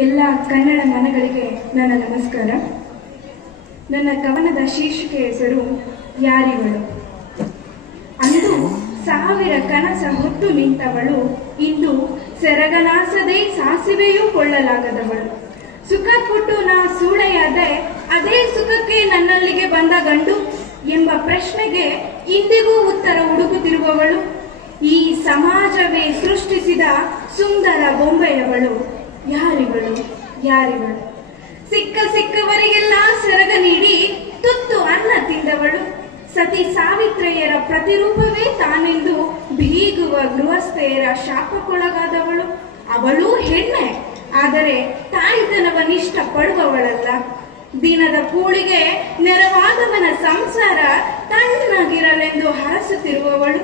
ಎಲ್ಲ ಕನ್ನಡ ಮನಗಳಿಗೆ ನನ್ನ ನಮಸ್ಕಾರ. ನನ್ನ ಕವನದ ಶೀರ್ಷಿಕೆ ಹೆಸರು ಯಾರಿವಳು. ಅಂದು 1000 ಕನಸ ಹೊತ್ತು ನಿಂತವಳು, ಇಂದು ಸೆರಗನಾಸದೆ ಸಾಸಿವೆಯೂ ಕೊಳ್ಳಲಾಗದವಳು. ಸುಖ ಕೊಟ್ಟು ನಾ ಸೂಳೆಯಾದೆ, ಅದೇ ಸುಖಕ್ಕೆ ನನ್ನಲ್ಲಿಗೆ ಬಂದ ಗಂಡು ಎಂಬ ಪ್ರಶ್ನೆಗೆ ಇಂದಿಗೂ ಉತ್ತರ ಹುಡುಕುತ್ತಿರುವವಳು. ಈ ಸಮಾಜವೇ ಸೃಷ್ಟಿಸಿದ ಸುಂದರ ಬೊಂಬೆಯವಳು. ಯಾರಿವಳು ಯಾರಿವಳು. ಸಿಕ್ಕವರಿಗೆಲ್ಲ ಸೆರಗ ನೀಡಿ ತುತ್ತು ಅನ್ನ ತಿಂದವಳು. ಸತಿ ಸಾವಿತ್ರೆಯರ ಪ್ರತಿರೂಪವೇ ತಾನೆಂದು ಬೀಗುವ ಗೃಹಸ್ಥೆಯರ ಶಾಪಕ್ಕೊಳಗಾದವಳು. ಅವಳು ಹೆಣ್ಣೆ, ಆದರೆ ತಾಯಿತನವನ್ನಿಷ್ಟ ಪಡುವವಳಲ್ಲ. ದಿನದ ಕೂಳಿಗೆ ನೆರವಾದವನ ಸಂಸಾರ ತಣ್ಣಗಿರಲೆಂದು ಹರಸುತ್ತಿರುವವಳು.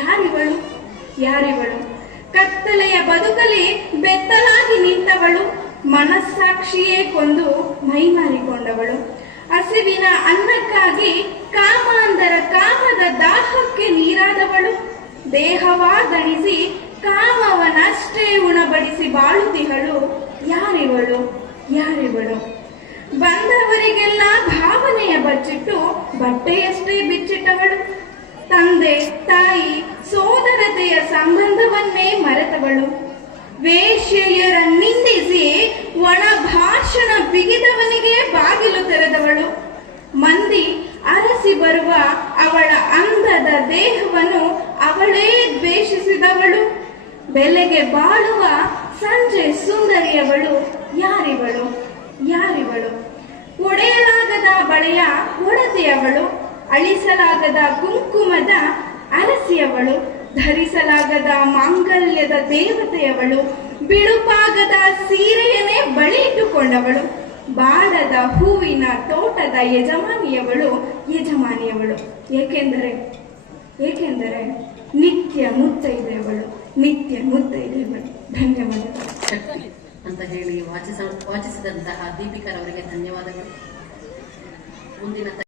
ಯಾರಿವಳು ಯಾರಿವಳು. ಕತ್ತಲೆಯ ಬದುಕಲಿ ಬೆತ್ತಲಾಗಿ ನಿಂತವಳು. ಮನಸ್ಸಾಕ್ಷಿಯೇ ಕೊಂದು ಮೈಮಾರಿಕೊಂಡವಳು. ಹಸಿವಿನ ಅನ್ನಕ್ಕಾಗಿ ಕಾಮಾಂಧರ ಕಾಮದ ದಾಹಕ್ಕೆ ನೀರಾದವಳು. ದೇಹವಾದಣಿಸಿ ಕಾಮವನಷ್ಟೇ ಉಣಬಡಿಸಿ ಬಾಳುತ್ತಿಹಳು. ಯಾರಿವಳು ಯಾರಿವಳು. ಬಂದವರಿಗೆಲ್ಲ ಭಾವನೆಯ ಬಚ್ಚಿಟ್ಟು ಬಟ್ಟೆಯಷ್ಟೇ ಬಿಚ್ಚಿಟ್ಟವಳು. ತಂದೆ ತಾಯಿ ಸೋದರತೆಯ ಸಂಬಂಧವನ್ನೇ ಮರೆತವಳು. ವೇಶ್ಯೆಯರ ನಿಂದಿಸಿ ಒಣ ಭಾಷಣ ಬಿಗಿದವನಿಗೆ ಬಾಗಿಲು ತೆರೆದವಳು. ಮಂದಿ ಅರಸಿ ಬರುವ ಅವಳ ಅಂದದ ದೇಹವನ್ನು ಅವಳೇ ದ್ವೇಷಿಸಿದವಳು. ಬೆಲೆಗೆ ಬಾಳುವ ಸಂಜೆ ಸುಂದರಿಯವಳು. ಯಾರಿವಳು ಯಾರಿವಳು. ಒಡೆಯಲಾಗದ ಬಳೆಯ ಒಡತೆಯವಳು. ಅಳಿಸಲಾಗದ ಕುಂಕುಮದ ಅರಸಿಯವಳು. ಧರಿಸಲಾಗದ ಮಾಂಗಲ್ಯದ ದೇವತೆಯವಳು. ಬಿಳುಪಾಗದ ಸೀರೆಯನ್ನೇ ಬಳಿ ಇಟ್ಟುಕೊಂಡವಳು. ಬಾಡದ ಹೂವಿನ ತೋಟದ ಯಜಮಾನಿಯವಳು. ಏಕೆಂದರೆ ನಿತ್ಯ ಮುತ್ತೈದೆಯವಳು. ಧನ್ಯವಾದಗಳು ಅಂತ ಹೇಳಿ ವಾಚಿಸಿದಂತಹ ದೀಪಿಕರವರಿಗೆ ಧನ್ಯವಾದಗಳು. ಮುಂದಿನ